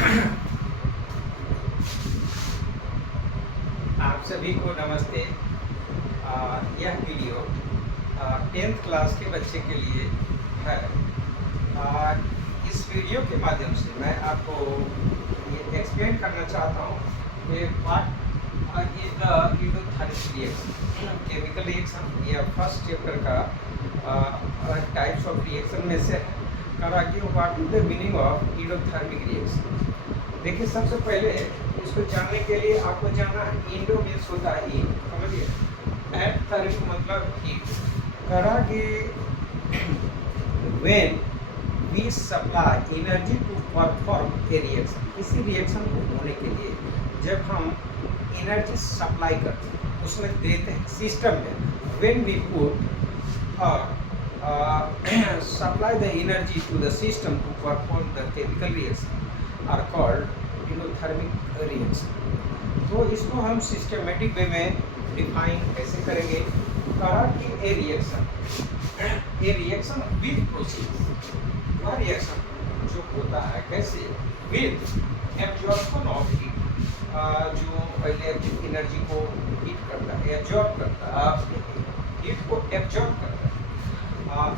आप सभी को नमस्ते। यह वीडियो 10th क्लास के बच्चे के लिए है। इस वीडियो के माध्यम से मैं आपको ये एक्सप्लेन करना चाहता हूँ कि what is the endothermic reaction, chemical reaction. ये फर्स्ट चैप्टर का टाइप्स ऑफ रिएक्शन में से है। What is the meaning of endothermic reaction. देखिए, सबसे पहले इसको जानने के लिए आपको जानना है इंडो मीन्स होता है हीट, समझिए। एट थर्मिक मतलब हीट। करा कि when we supply energy to perform a reaction, किसी रिएक्शन को होने के लिए जब हम एनर्जी सप्लाई करते हैं, उसमें देते हैं सिस्टम में। When we put supply the energy to the system to perform the chemical reaction are called endothermic reaction। तो इसको हम सिस्टमेटिक वे में डिफाइन कैसे करेंगे? करा कि ए रिएक्शन विद प्रोसेस, वह रिएक्शन जो होता है कैसे? विद एब्जॉर्प्शन ऑफ हीट, जो पहले एनर्जी को हीट करता है, एब्जॉर्ब करता है, हीट को एब्जॉर्ब करता है,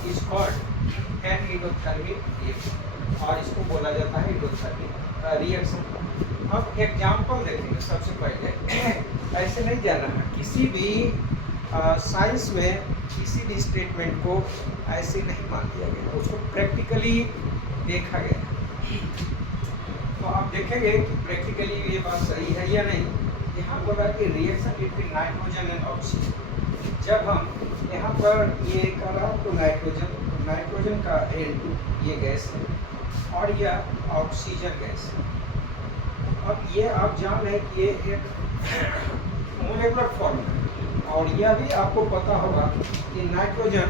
is called an endothermic reaction, और इसको बोला जाता है एंडोथर्मिक रिएक्शन। अब एग्जांपल देखेंगे। सबसे पहले ऐसे नहीं जाना है, किसी भी साइंस में किसी भी स्टेटमेंट को ऐसे नहीं मान लिया गया, उसको प्रैक्टिकली देखा गया। तो आप देखेंगे कि प्रैक्टिकली ये बात सही है या नहीं। यहाँ बोला कि reaction between nitrogen and oxygen. जब हम यहाँ पर ये करा तो नाइट्रोजन का N2 ये गैस है, और यह ऑक्सीजन गैस है। अब ये आप जान रहे कि ये एक मोलेकुलर फॉर्म है, और यह भी आपको पता होगा कि नाइट्रोजन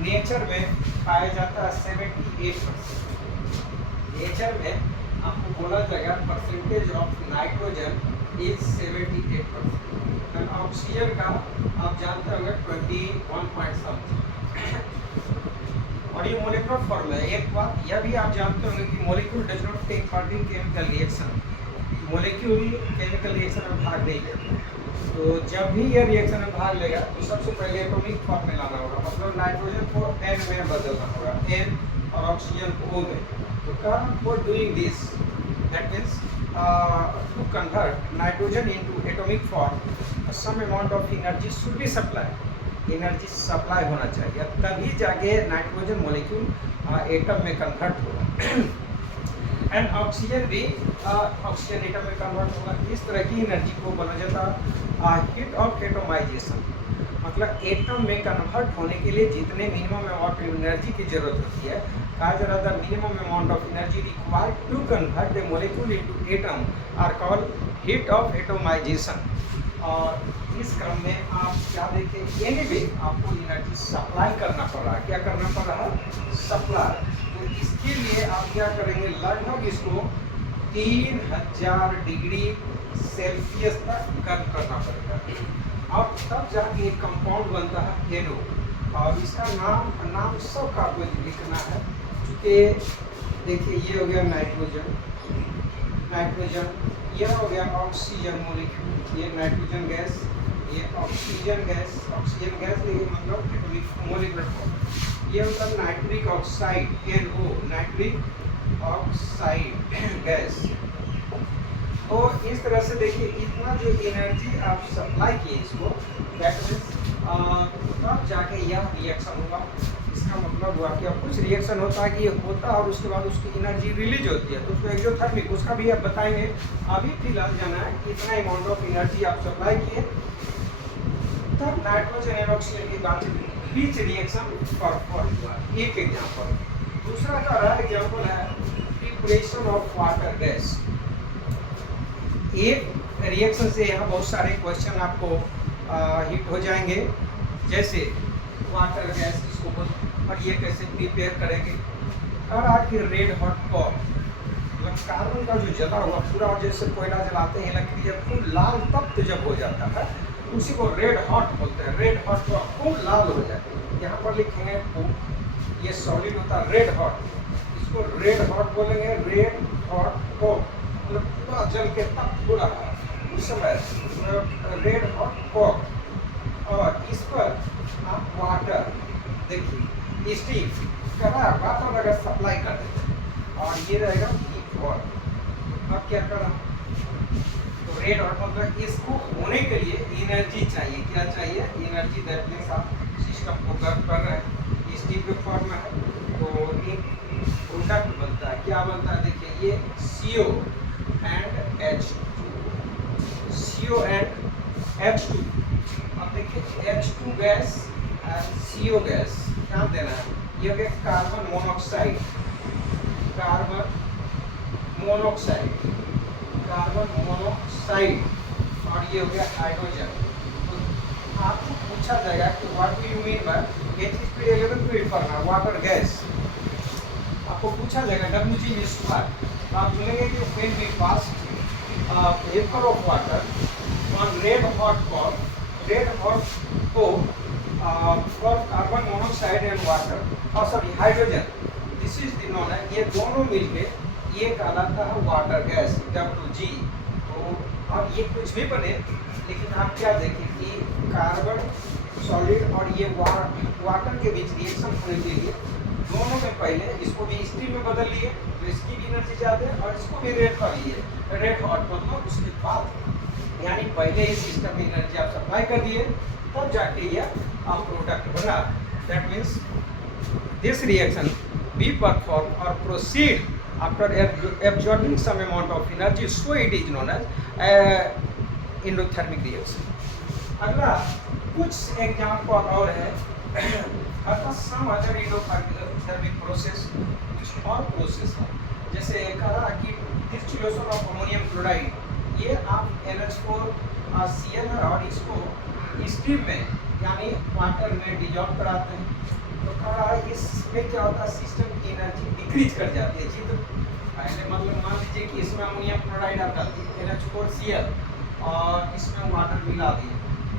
नेचर में पाया जाता है 78%। नेचर में आपको बोला जाएगा परसेंटेज ऑफ नाइट्रोजन इज 78%, और ऑक्सीजन का आप जानते होंगे 21 पॉइंट समथिंग। और ये मोलेकुलर फॉर्म है। एक बात यह भी आप जानते होंगे कि molecule does not take part in chemical reaction. Molecule chemical reaction में भाग नहीं लेते। तो जब भी यह रिएक्शन में भाग लेगा तो सबसे पहले एटॉमिक फॉर्म में लाना होगा, मतलब नाइट्रोजन को N में बदलना होगा, N और ऑक्सीजन को O में। तो कारण for doing this, that means to convert nitrogen into atomic form, some amount of energy should be supplied। Energy supply होना चाहिए, तभी जाके नाइट्रोजन मॉलिक्यूल एटम में कन्वर्ट होगा। एंड ऑक्सीजन भी ऑक्सीजन एटम में कन्वर्ट होगा। इस तरह की एनर्जी को बोला जाता है हीट ऑफ एटोमाइजेशन। मतलब एटम में कन्वर्ट होने के लिए जितने मिनिमम अमाउंट ऑफ एनर्जी की जरूरत होती है, कहा जा रहा था minimum amount of energy required to convert the molecule into atom are called heat of atomisation. और इस क्रम में आप क्या देखें, एनीवे आपको एनर्जी सप्लाई करना पड़ रहा है। क्या करना पड़ रहा है? सप्लाई। तो इसके लिए आप क्या करेंगे, लगभग इसको 3000 डिग्री सेल्सियस तक गर्म करना पड़ेगा। अब तब जाके एक कंपाउंड बनता है NO, और इसका नाम सब का आपको लिखना है। क्योंकि देखिए, ये हो गया नाइट्रोजन, यह हो गया ऑक्सीजन मॉलिक्यूल, ये नाइट्रोजन गैस, ये ऑक्सीजन गैस लेकिन मतलब मॉलिक्यूलर फॉर्म। ये होता है nitric oxide NO, nitric oxide gas. तो इस तरह से देखिए, इतना जो एनर्जी आप सप्लाई किए इसको, दैट मीन्स तब जाके यह रिएक्शन होगा। इसका मतलब हुआ कि अब कुछ रिएक्शन होता है कि ये होता है और उसके बाद उसकी एनर्जी रिलीज होती है, तो उसको एक्सोथर्मिक, उसका भी आप बताएंगे। अभी फिलहाल जाना है कि इतना अमाउंट ऑफ एनर्जी आप सप्लाई किए, तब नाइट्रोजन एंड ऑक्सीजन की बात बीच रिएक्शन परफॉर्म हुआ। एक एग्जाम्पल। दूसरा का रहा एग्जाम्पल है प्रिपरेशन ऑफ वाटर गैस। एक रिएक्शन से यहाँ बहुत सारे क्वेश्चन आपको हिट हो जाएंगे, जैसे वाटर गैस इसको और ये कैसे प्रिपेयर करेंगे। और आखिर रेड हॉट कॉल, मतलब कार्बन का जो जला हुआ पूरा, जैसे कोयला जलाते हैं लकड़ी, जब खूब लाल तप्त जब हो जाता है उसी को रेड हॉट बोलते हैं। रेड हॉट को खूब लाल हो जाए, यहाँ पर लिखेंगे ये सॉलिड होता है रेड हॉट, इसको रेड हॉट बोलेंगे, रेड हॉट को। मतलब पूरा जल के तप हो रहा है उस समय रेड हॉट कॉक, और इस पर आप वाटर देखिए स्टीम करा वाटर अगर सप्लाई कर देते और ये रहेगा हीट हॉट। अब क्या करा, तो रेड हॉट मतलब इसको होने के लिए एनर्जी चाहिए। क्या चाहिए? एनर्जी। दैट मीन्स आप सिस्टम को गर्म कर रहे हैं, स्टीम के फॉर्म में है, तो एक प्रोडक्ट बनता है। क्या बनता है? देखिए ये CO and CO and H2। अब देखिए H2 gas and CO gas क्या देना है? ये हो गया carbon monoxide, carbon monoxide, carbon monoxide, और ये हो गया हाइड्रोजन। तो आपको पूछा जाएगा कि what do you mean by, ये चीज पे 11 फील्ड पढ़ना, वाटर गैस। आपको पूछा जाएगा WG इज व्हाट, तो आप बोलेंगे कि when we pass vapour of water on red hot coke, red hot coke for carbon monoxide and water, और sorry hydrogen, this is the known है, ये दोनों मिलके ये कहलाता है वाटर गैस, WG। तो अब ये कुछ भी बने, लेकिन आप क्या देखें कि कार्बन सॉलिड और ये वाटर के बीच रिएक्शन होने के लिए दोनों में पहले इसको भी स्टीम में बदल लिए, तो इसकी भी एनर्जी ज़्यादा है, और इसको भी रेड कर लिए, रेड हॉट मतलब उसके बाद, यानी पहले इस सिस्टम में एनर्जी आप सप्लाई कर दिए, तब जाके ये आप प्रोडक्ट बना। That means this reaction be perform और proceed after absorbing some amount of energy, so it is known as endothermic reaction। अगला कुछ एग्जाम्पल और है अर्थात सम अदर endothermic process, कुछ और प्रोसेस है, जैसे कहा कि डिस्टिलेशन ऑफ अमोनियम क्लोराइड, ये आप NH4Cl है और इसको स्टीम में यानी वाटर में डिजॉल्व कराते हैं। तो कहा इसमें क्या होता है, सिस्टम की एनर्जी डिक्रीज कर जाती है जी। तो पहले मतलब मान लीजिए कि इसमें अमोनियम क्लोराइड आप डालते हैं NH4Cl और इसमें वाटर मिला दिए,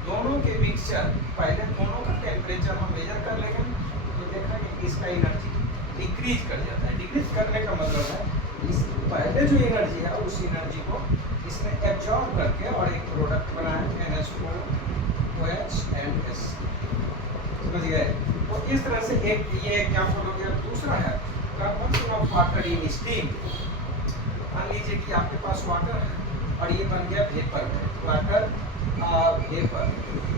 दोनों के मिक्सचर, पहले दोनों का टेम्परेचर हम मेजर कर लेंगे, तो देखा कि इसका एनर्जी डिक्रीज कर जाता है। डिक्रीज करने का मतलब है इस पहले जो एनर्जी है उस एनर्जी को इसने एब्जॉर्ब करके और एक प्रोडक्ट बनाया NH4OH and S, समझ गए। तो इस तरह से एक ये एग्जाम्पल हो गया। दूसरा है combustion of water in steam. मान लीजिए कि आपके पास वाटर है और ये बन गया वेपर, वाटर वेपर,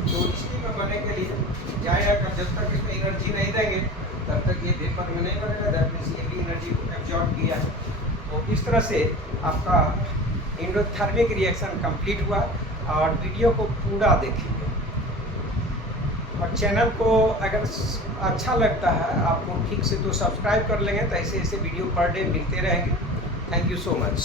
तो स्टीम में बनने के लिए जाएगा, जब तक इसमें एनर्जी नहीं देंगे तब तक ये वेपर में नहीं बनेगा। दैट मीन्स ये भी एनर्जी एब्जॉर्ब किया है। तो इस तरह से आपका एंडोथर्मिक रिएक्शन कंप्लीट हुआ। और वीडियो को पूरा देखेंगे और चैनल को अगर अच्छा लगता है आपको ठीक से तो सब्सक्राइब कर लेंगे, तो ऐसे ऐसे वीडियो पर डे मिलते रहेंगे। Thank you so much.